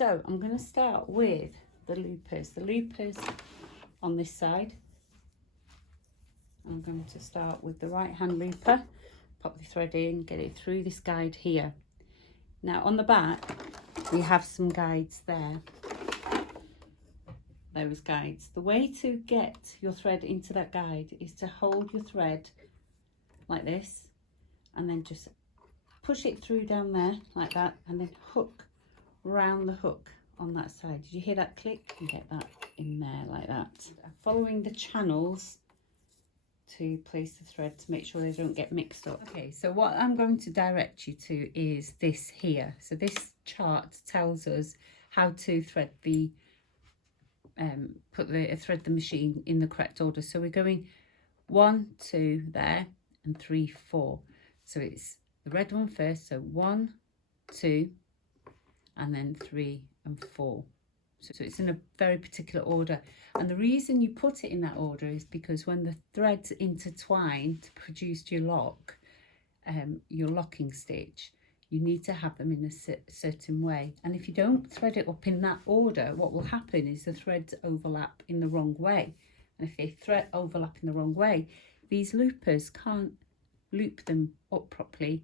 So I'm going to start with the loopers on this side. I'm going to start with the right hand looper, pop the thread in, get it through this guide here. Now on the back we have some guides there, those guides. The way to get your thread into that guide is to hold your thread like this and then just push it through down there like that, and then hook round the hook on that side. Did you hear that click? You get that in there like that. Following the channels to place the thread to make sure they don't get mixed up. Okay, so what I'm going to direct you to is this here. So this chart tells us how to thread the thread the machine in the correct order. So we're going 1, 2 there, and 3, 4. So it's the red one first, so 1, 2, and then 3 and 4. So it's in a very particular order, and the reason you put it in that order is because when the threads intertwine to produce your lock, your locking stitch, you need to have them in a certain way. And if you don't thread it up in that order, what will happen is the threads overlap in the wrong way. And if they overlap in the wrong way, these loopers can't loop them up properly,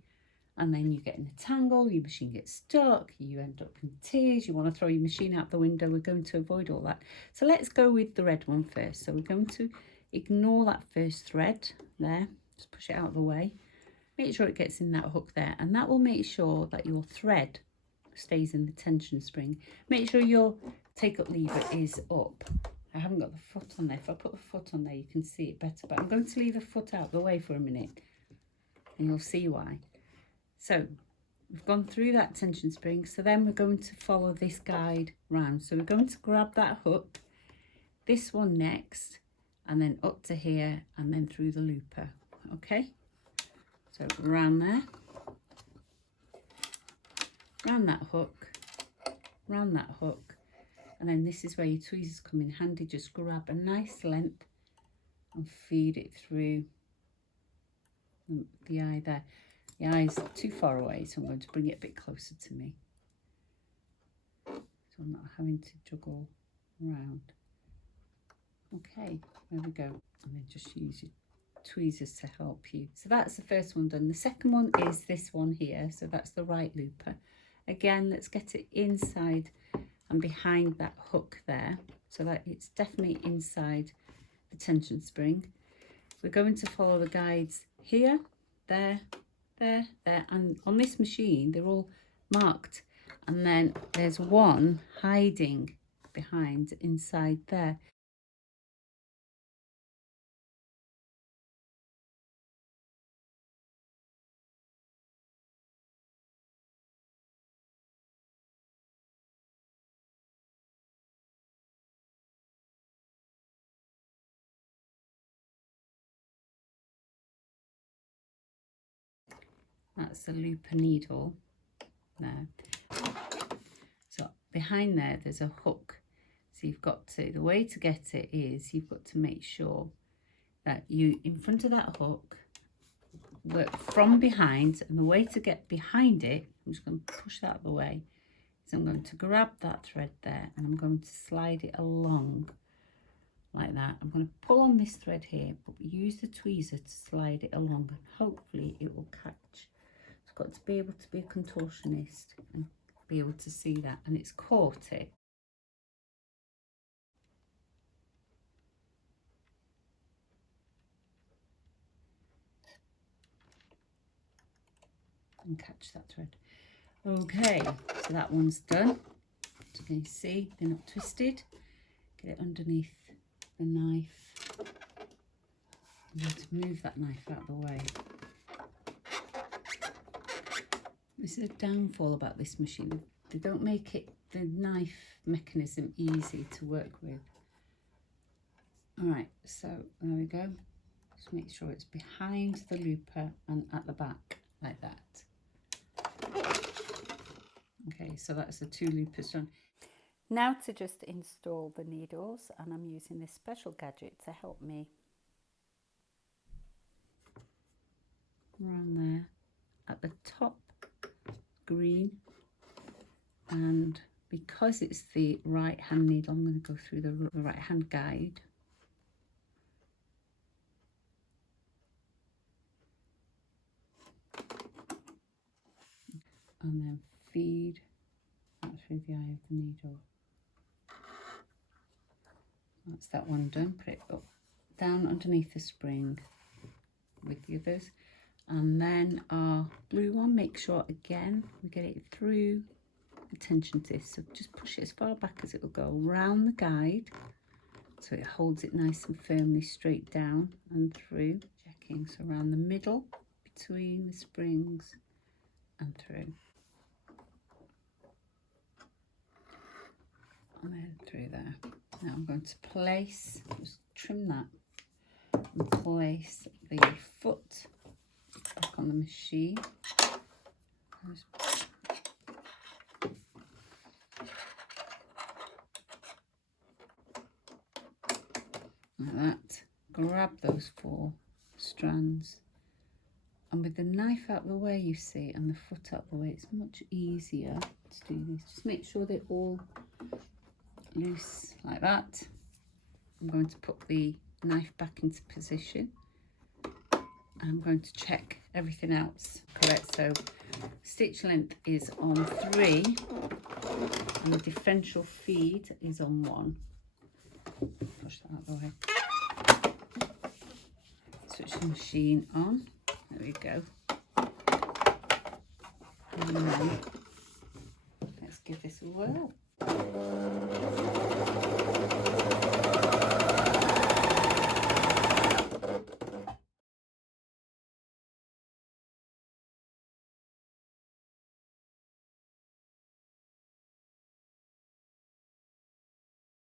and then you get in a tangle, your machine gets stuck, you end up in tears, you want to throw your machine out the window. We're going to avoid all that. So let's go with the red one first. So we're going to ignore that first thread there, just push it out of the way. Make sure it gets in that hook there, and that will make sure that your thread stays in the tension spring. Make sure your take-up lever is up. I haven't got the foot on there. If I put the foot on there, you can see it better, but I'm going to leave the foot out the way for a minute, and you'll see why. So we've gone through that tension spring, so then we're going to follow this guide round. So we're going to grab that hook, this one next, and then up to here, and then through the looper. Okay, so round there, round that hook, and then this is where your tweezers come in handy. Just grab a nice length and feed it through the eye there. The eye's too far away, so I'm going to bring it a bit closer to me, so I'm not having to juggle around. Okay, there we go. And then just use your tweezers to help you. So that's the first one done. The second one is this one here, so that's the right looper. Again, let's get it inside and behind that hook there, so that it's definitely inside the tension spring. We're going to follow the guides here, there, there, and on this machine they're all marked, and then there's one hiding behind inside there. That's the looper needle there. So behind there, there's a hook. So you've got to, the way to get it is you've got to make sure that you, in front of that hook, work from behind. And the way to get behind it, I'm just going to push that out of the way. So I'm going to grab that thread there and I'm going to slide it along like that. I'm going to pull on this thread here, but use the tweezer to slide it along, and hopefully it will catch. Got to be able to be a contortionist and be able to see that, and it's caught it. And catch that thread. Okay, so that one's done. So you can see they're not twisted. Get it underneath the knife. I'm going to move that knife out of the way. This is a downfall about this machine. They don't make it, the knife mechanism, easy to work with. All right, so there we go. Just make sure it's behind the looper and at the back like that. Okay, so that's the 2 loopers done. Now to just install the needles, and I'm using this special gadget to help me. Around there at the top, green, and because it's the right hand needle, I'm going to go through the right hand guide. And then feed that through the eye of the needle. That's that one done. Put it up, down underneath the spring with the others. And then our blue one, make sure again we get it through the tension disc. So just push it as far back as it will go around the guide, so it holds it nice and firmly straight down and through. Checking, so around the middle between the springs and through. And then through there. Now I'm going to place, just trim that, and place the foot back on the machine. Like that. Grab those 4 strands, and with the knife out the way, you see, and the foot out the way, it's much easier to do this. Just make sure they're all loose like that. I'm going to put the knife back into position. I'm going to check everything else correct. So stitch length is on 3 and the differential feed is on 1. Push that out of the way. Switch the machine on. There we go. And then let's give this a whirl.